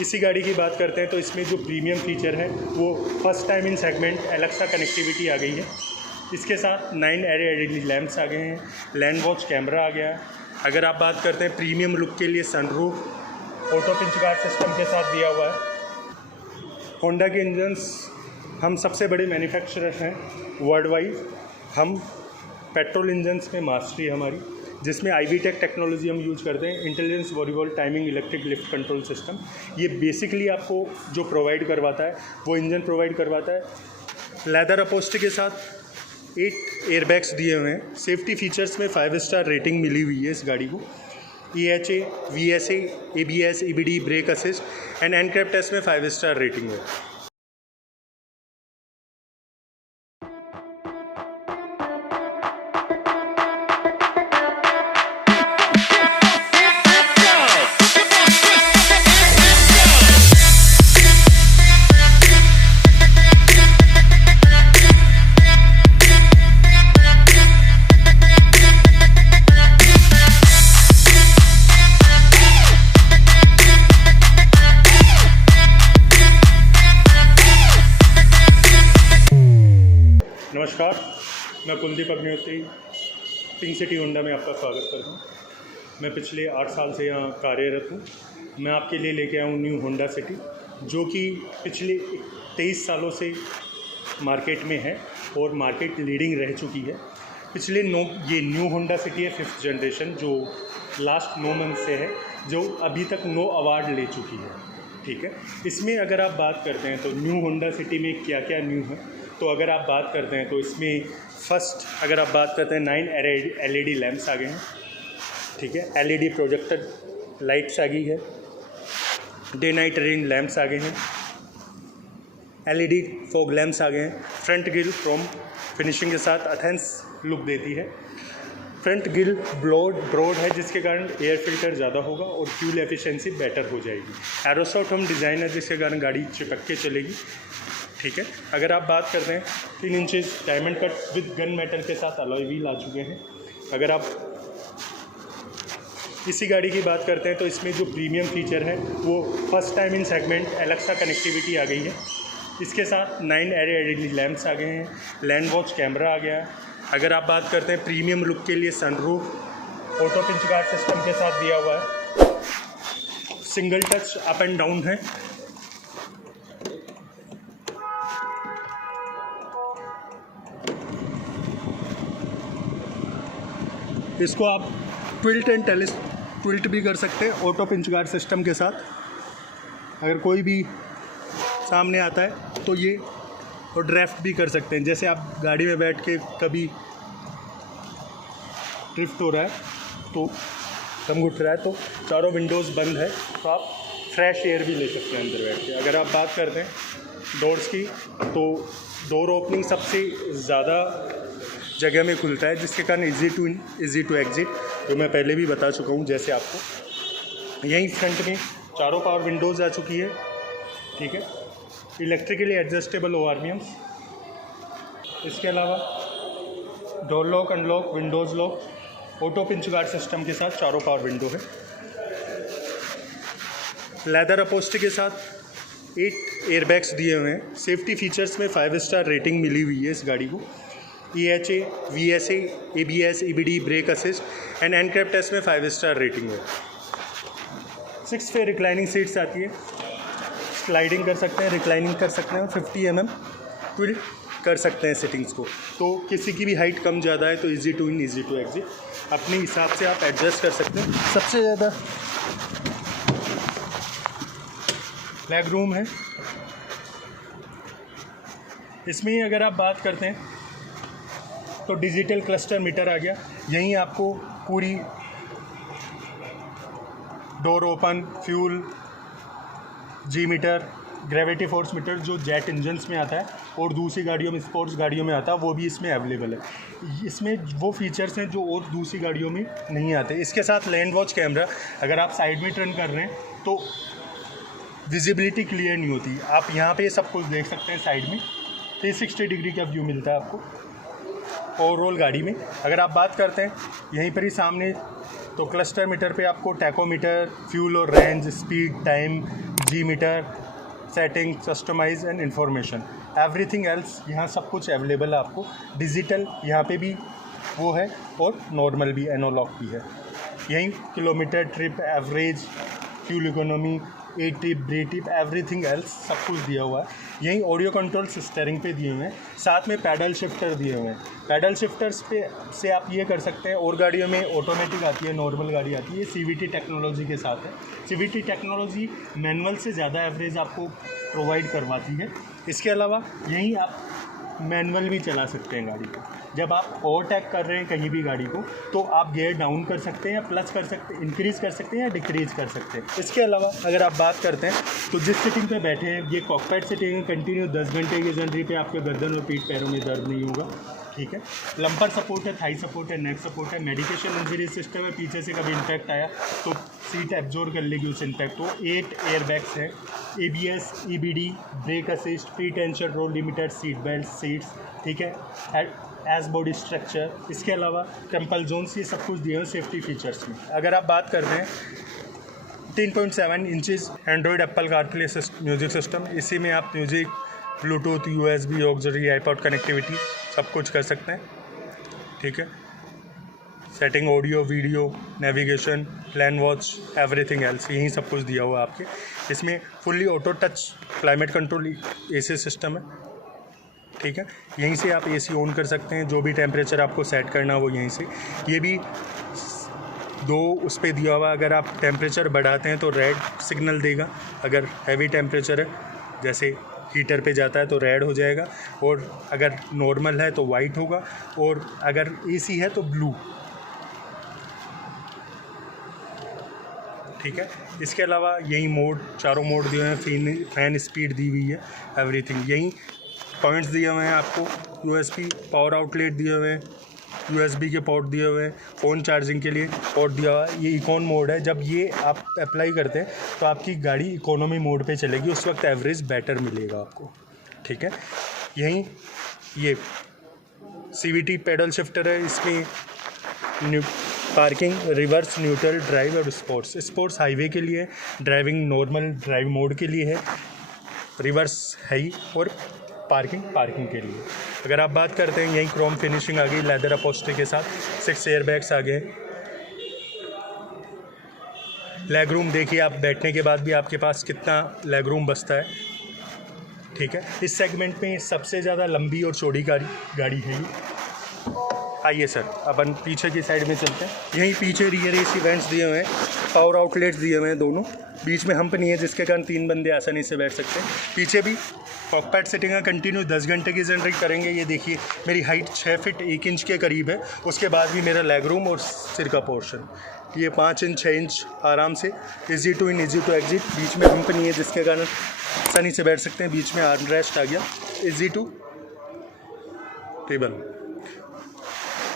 इसी गाड़ी की बात करते हैं तो इसमें जो प्रीमियम फीचर है वो first time in segment Alexa connectivity आ गई है। इसके साथ 9 LED लैंप्स आ गए हैं, लैंड वॉच कैमरा आ गया है। अगर आप बात करते हैं प्रीमियम लुक के लिए sunroof auto pinch guard system के साथ दिया हुआ है। होंडा के इंजन्स हम सबसे बड़े मैन्युफैक्चरर हैं वर्ल्ड वाइड। हम पेट्रोल इंजन्स में मास्टरी है हमारी, जिसमें IVTEC टेक्नोलॉजी हम यूज़ करते हैं, intelligence variable timing electric lift control system. ये बेसिकली आपको जो प्रोवाइड करवाता है वो इंजन प्रोवाइड करवाता है। लेदर अपहोल्स्ट्री के साथ 8 एयरबैग्स दिए हुए हैं। सेफ्टी फीचर्स में 5 स्टार रेटिंग मिली हुई है इस गाड़ी को। EHA, VSA, ABS, EBD, brake assist and NCAP test में 5 स्टार रेटिंग है। नमस्कार, मैं Kuldeep Agnihotri pink city Honda में आपका स्वागत करता हूँ। मैं पिछले 8 साल से यहाँ कार्यरत हूँ। मैं आपके लिए लेके आया हूँ न्यू होंडा सिटी, जो कि पिछले 23 सालों से मार्केट में है और मार्केट लीडिंग रह चुकी है। ये न्यू होंडा सिटी है 5th जनरेशन, जो लास्ट 9 मंथ से है, जो अभी तक 9 अवार्ड ले चुकी है। ठीक है, इसमें अगर आप बात करते हैं तो न्यू होंडा सिटी में क्या क्या न्यू है, तो अगर आप बात करते हैं तो इसमें फर्स्ट अगर आप बात करते हैं 9 LED लैंप्स आ गए हैं। ठीक है, LED प्रोजेक्टर लाइट्स आ गई है, डे नाइट रेंज लैंप्स आ गए हैं, LED फॉग लैंप्स आ गए हैं। फ्रंट ग्रिल क्रोम फिनिशिंग के साथ एथेंस लुक देती है। फ्रंट ग्रिल ब्रॉड है, जिसके कारण एयर फिल्टर ज़्यादा होगा और फ्यूल एफिशिएंसी बेटर हो जाएगी। एरोसॉट हम डिज़ाइन है, जिसके कारण गाड़ी चिपक के चलेगी। ठीक है, अगर आप बात करते हैं 3 inches diamond cut with gun metal के साथ अलॉय व्हील आ चुके हैं। अगर आप इसी गाड़ी की बात करते हैं तो इसमें जो प्रीमियम फीचर है वो first time in segment Alexa connectivity आ गई है। इसके साथ 9 LED लैंप्स आ गए हैं, लैंड वॉच कैमरा आ गया है। अगर आप बात करते हैं प्रीमियम लुक के लिए sunroof auto pinch guard system के साथ दिया हुआ है। Single touch up and down है। इसको आप ट्विल्ट भी कर सकते हैं ऑटो पिंच गार्ड सिस्टम के साथ। अगर कोई भी सामने आता है तो ये और ड्राफ्ट भी कर सकते हैं। जैसे आप गाड़ी में बैठ के कभी ड्रिफ्ट हो रहा है तो दम घुट रहा है तो चारों विंडोज़ बंद है तो आप फ्रेश एयर भी ले सकते हैं अंदर बैठ के। अगर आप बात करते हैं डोर्स की, तो डोर ओपनिंग सबसे ज़्यादा जगह में खुलता है, जिसके कारण easy to in easy to exit, जो मैं पहले भी बता चुका हूँ जैसे आपको। यहीं फ्रंट में चारों पावर विंडोज़ आ चुकी है। ठीक है, इलेक्ट्रिकली एडजस्टेबल ORVMs। इसके अलावा door lock, unlock, Windows lock, auto pinch guard system के साथ चारों पावर विंडो है। लेदर अपहोल्स्ट्री के साथ 8 एयरबैग्स दिए हुए हैं। सेफ्टी फीचर्स में 5 स्टार रेटिंग मिली हुई है इस गाड़ी को। EHA, VSA, ABS, EBD, brake assist and NCAP test में 5 स्टार रेटिंग है। 6 पे रिक्लाइनिंग सीट्स आती है, स्लाइडिंग कर सकते हैं, रिक्लाइनिंग कर सकते हैं, 50 mm ट्विल्ट कर सकते हैं सेटिंग्स को। तो किसी की भी हाइट कम ज़्यादा है तो easy to in easy to exit अपने हिसाब से आप एडजस्ट कर सकते हैं। सबसे ज़्यादा लेग रूम है इसमें। अगर आप बात करते हैं तो डिजिटल क्लस्टर मीटर आ गया। यहीं आपको पूरी डोर ओपन, फ्यूल, जी मीटर, ग्रेविटी फोर्स मीटर जो जेट इंजन्स में आता है और दूसरी गाड़ियों में, स्पोर्ट्स गाड़ियों में आता है, वो भी इसमें अवेलेबल है। इसमें वो फीचर्स हैं जो और दूसरी गाड़ियों में नहीं आते। इसके साथ लैंड वॉच कैमरा, अगर आप साइड में टर्न कर रहे हैं तो विजिबिलिटी क्लियर नहीं होती। आप यहाँ पे सब कुछ देख सकते हैं साइड में, 360 डिग्री का व्यू मिलता है आपको ओवरऑल गाड़ी में। अगर आप बात करते हैं यहीं पर ही सामने तो क्लस्टर मीटर पे आपको टैकोमीटर, फ्यूल और range, speed, time, G meter, setting, customise and information, everything else यहाँ सब कुछ अवेलेबल है आपको। डिजिटल यहाँ पे भी वो है और नॉर्मल भी, एनालॉग भी है। यहीं kilometer, trip, average, fuel economy, A trip, B trip, everything else सब कुछ दिया हुआ है। यहीं ऑडियो कंट्रोल्स स्टीयरिंग पे दिए हुए हैं, साथ में पैडल शिफ्टर दिए हुए हैं। पैडल शिफ्टर्स पे से आप ये कर सकते हैं, और गाड़ियों में ऑटोमेटिक आती है, नॉर्मल गाड़ी आती है, सीवीटी टेक्नोलॉजी के साथ है। सीवीटी टेक्नोलॉजी मैनुअल से ज़्यादा एवरेज आपको प्रोवाइड करवाती है। इसके अलावा यहीं आप मैनुअल भी चला सकते हैं गाड़ी को। जब आप ओवरटेक कर रहे हैं कहीं भी गाड़ी को, तो आप गियर डाउन कर सकते हैं या प्लस कर सकते हैं, इंक्रीज़ कर सकते हैं या डिक्रीज़ कर सकते हैं। इसके अलावा अगर आप बात करते हैं तो जिस सीटिंग पे बैठे हैं, ये कॉकपिट सीटिंग है, कंटिन्यू 10 घंटे की जर्नी पे आपके गर्दन और पीठ पैरों में दर्द नहीं होगा, ठीक है। लंपर सपोर्ट है, थाई सपोर्ट है, नेक सपोर्ट है, मेडिकेशन इंजरी सिस्टम है, पीछे से कभी इम्पैक्ट आया तो सीट एब्जॉर्ब कर लेगी उस इम्पैक्ट को। 8 एयर बैग्स हैं, ABS, EBD, brake assist, pre tension roll limited, seat belt, seats, ठीक है, एज बॉडी स्ट्रक्चर। इसके अलावा टेम्पल जोन्स, ये सब कुछ दिए हैं सेफ्टी फीचर्स में। अगर आप बात करते हैं 10.7 inches Android Apple CarPlay music system, इसी में आप music, Bluetooth, USB, auxiliary, iPod connectivity सब कुछ कर सकते हैं, ठीक है। Setting, audio, video, navigation, plan watch, everything else, यही सब कुछ दिया हुआ है आपके। इसमें fully auto touch climate control AC system है, ठीक है। यहीं से आप AC ऑन कर सकते हैं, जो भी टेम्परेचर आपको सेट करना हो यहीं से। ये भी 2 उस पर दिया हुआ, अगर आप टेम्परेचर बढ़ाते हैं तो रेड सिग्नल देगा, अगर हैवी टेम्परेचर है जैसे हीटर पे जाता है तो रेड हो जाएगा, और अगर नॉर्मल है तो वाइट होगा, और अगर AC है तो ब्लू, ठीक है। इसके अलावा यही मोड, चारों मोड दिए हुए हैं, फैन स्पीड दी हुई है, एवरीथिंग। यहीं पॉइंट्स दिए हुए हैं आपको, USB पावर आउटलेट दिए हुए हैं, USB के पोर्ट दिए हुए हैं, फ़ोन चार्जिंग के लिए पोर्ट दिया हुआ है। ये इकोन मोड है, जब ये आप अप्लाई करते हैं तो आपकी गाड़ी इकोनॉमी मोड पे चलेगी, उस वक्त एवरेज बेटर मिलेगा आपको, ठीक है। यहीं ये CVT पैडल शिफ्टर है, इसमें पार्किंग, रिवर्स, न्यूट्रल, ड्राइव और स्पोर्ट्स हाईवे के लिए, ड्राइविंग नॉर्मल ड्राइव मोड के लिए है, रिवर्स है ही, और पार्किंग के लिए। अगर आप बात करते हैं, यहीं क्रोम फिनिशिंग आ गई लेदर अपॉस्ट्री के साथ, 6 एयर बैग्स आ गए। लेग रूम देखिए, आप बैठने के बाद भी आपके पास कितना लेग रूम बचता है, ठीक है। इस सेगमेंट में सबसे ज़्यादा लंबी और चौड़ी गाड़ी है ये। आइए सर, अपन पीछे की साइड में चलते हैं। यहीं पीछे रियर AC वेंट्स दिए हुए हैं, पावर आउटलेट्स दिए हुए हैं दोनों, बीच में हम्प नहीं है जिसके कारण 3 बंदे आसानी से बैठ सकते हैं। पीछे भी कॉकपिट सेटिंग है, कंटिन्यू 10 घंटे की जर्नी करेंगे। ये देखिए मेरी हाइट 6 फीट 1 इंच के करीब है, उसके बाद भी मेरा लेग रूम और सिर का पोर्शन ये 5 इंच 6 इंच आराम से, easy to in easy to exit. बीच में हम्प नहीं है जिसके कारण आसानी से बैठ सकते हैं, बीच में आर्म रेस्ट आ गया, ईजी टू टेबल।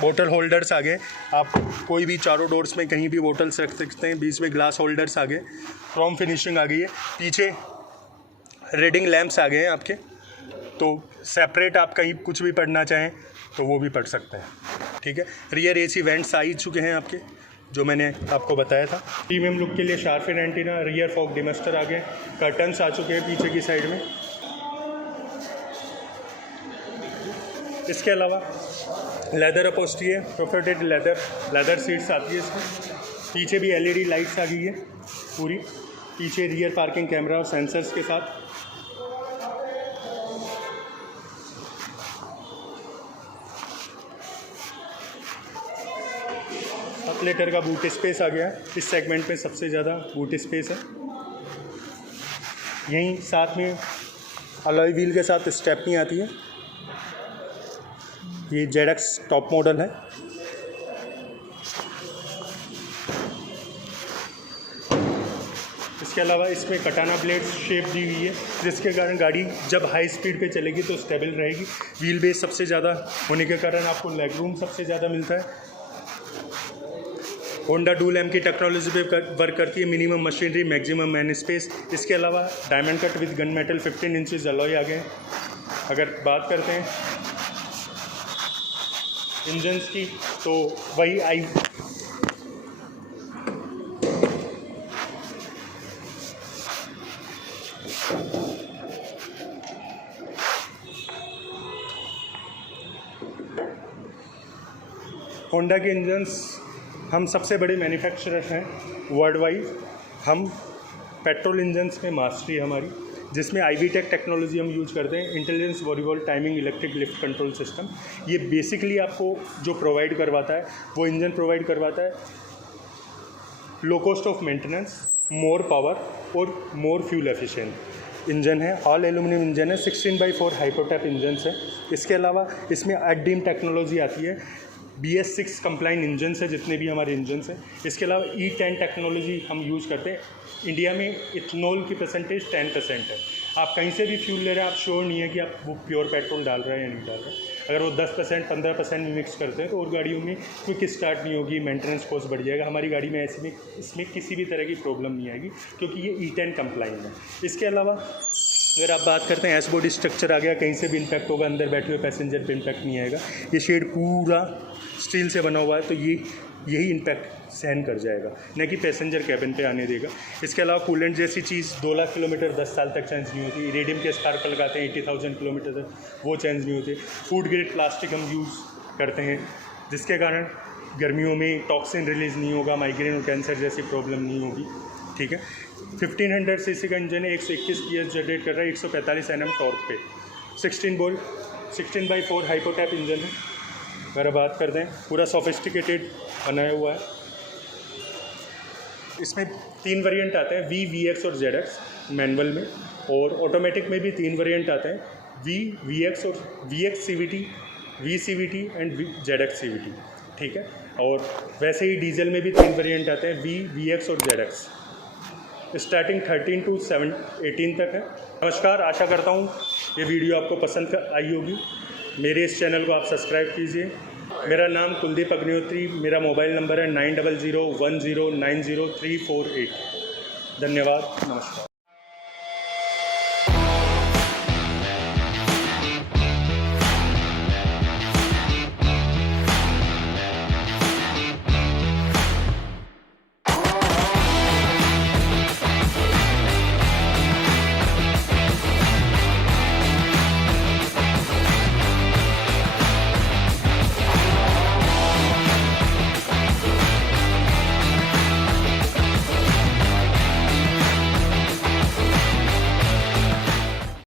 बोतल होल्डर्स आ गए, आप कोई भी चारों डोर्स में कहीं भी बोतल्स रख सकते हैं, बीच में ग्लास होल्डर्स आ गए, क्रोम फिनिशिंग आ गई है। पीछे रीडिंग लैंप्स आ गए हैं आपके, तो सेपरेट आप कहीं कुछ भी पढ़ना चाहें तो वो भी पढ़ सकते हैं, ठीक है। रियर AC वेंट्स आ ही चुके हैं आपके, जो मैंने आपको बताया था। प्रीमियम लुक के लिए शार्प एंटीना, रियर फॉग डिमस्टर आ गए, कर्टन्स आ चुके हैं पीछे की साइड में। इसके अलावा लेदर अपॉस्ट्री है, प्रोफेटेड लेदर सीट्स आती है इसमें। पीछे भी LED लाइट्स आ गई है पूरी, पीछे रियर पार्किंग कैमरा और सेंसर्स के साथ। कप लीटर का बूट स्पेस आ गया है, इस सेगमेंट में सबसे ज़्यादा बूट स्पेस है। यहीं साथ में अलॉय व्हील के साथ स्टेपनी आती है, ये ZX टॉप मॉडल है। इसके अलावा इसमें कटाना ब्लेड शेप दी हुई है, जिसके कारण गाड़ी जब हाई स्पीड पे चलेगी तो स्टेबल रहेगी। व्हील बेस सबसे ज़्यादा होने के कारण आपको लेग रूम सबसे ज़्यादा मिलता है। होंडा डूल M की टेक्नोलॉजी पे वर्क करती है, minimum machinery maximum man space. इसके अलावा diamond cut with gun metal 15 inches alloy आ गए। अगर बात करते हैं इंजन्स की, तो वही होंडा के इंजन्स हम सबसे बड़े मैन्युफैक्चरर हैं वर्ल्ड वाइड। हम पेट्रोल इंजन्स में मास्टरी है हमारी, जिसमें IVTEC टेक्नोलॉजी हम यूज़ करते हैं, intelligence variable timing electric lift control system. ये बेसिकली आपको जो प्रोवाइड करवाता है वो इंजन प्रोवाइड करवाता है low cost of maintenance, more power और मोर फ्यूल एफिशिएंट इंजन है। ऑल एल्यूमिनियम इंजन है, 16/4 हाइपोटैप इंजन्स है। इसके अलावा इसमें ADDIM टेक्नोलॉजी आती है, BS6 कंप्लाइंट इंजन्स है जितने भी हमारे इंजन्स हैं। इसके अलावा E10 टेक्नोलॉजी हम यूज़ करते हैं। इंडिया में इथेनॉल की परसेंटेज 10% है। आप कहीं से भी फ्यूल ले रहे हैं, आप श्योर नहीं है कि आप वो प्योर पेट्रोल डाल रहे हैं या नहीं डाल रहे हैं। अगर वो 10% 15% में मिक्स करते हैं तो और गाड़ियों में क्विक स्टार्ट नहीं होगी, मेंटेनेंस कॉस्ट बढ़ जाएगा। हमारी गाड़ी में ऐसे में इसमें किसी भी तरह की प्रॉब्लम नहीं आएगी क्योंकि ये E10 कंप्लाइंट है। इसके अलावा अगर आप बात करते हैं एस बॉडी स्ट्रक्चर आ गया, कहीं से भी इम्पैक्ट होगा, अंदर बैठे हुए पैसेंजर पे इम्पैक्ट नहीं आएगा। ये शेड पूरा स्टील से बना हुआ है तो यही इम्पैक्ट सहन कर जाएगा, न कि पैसेंजर कैबिन पे आने देगा। इसके अलावा कूलेंट जैसी चीज़ 2 लाख किलोमीटर 10 साल तक चेंज नहीं होती। इरेडियम के स्कार्प लगाते हैं 80,000 किलोमीटर तक, वो चेंज नहीं होते। फूड ग्रेड प्लास्टिक हम यूज़ करते हैं जिसके कारण गर्मियों में टॉक्सिन रिलीज़ नहीं होगा, माइग्रेन और कैंसर जैसी प्रॉब्लम नहीं होगी। ठीक है, 1500 सीसी का इंजन है, 121 PS जनरेट कर रहा है, 145 Nm टॉर्क पे, 16/4 हाइपोटैप इंजन है। अगर बात करते हैं, पूरा सोफिस्टिकेटेड बनाया हुआ है। इसमें 3 वेरिएंट आते हैं, V, VX और ZX मैनुअल में, और ऑटोमेटिक में भी 3 वेरिएंट आते हैं, V, VX और VX CVT, V CVT and ZX CVT। ठीक है, और वैसे ही डीजल में भी 3 वेरिएंट आते हैं, V, VX और ZX। स्टार्टिंग 13 to 18 तक है। नमस्कार, आशा करता हूँ ये वीडियो आपको पसंद आई होगी। मेरे इस चैनल को आप सब्सक्राइब कीजिए। मेरा नाम कुलदीप अग्निहोत्री, मेरा मोबाइल नंबर है 9001090348। धन्यवाद, नमस्कार।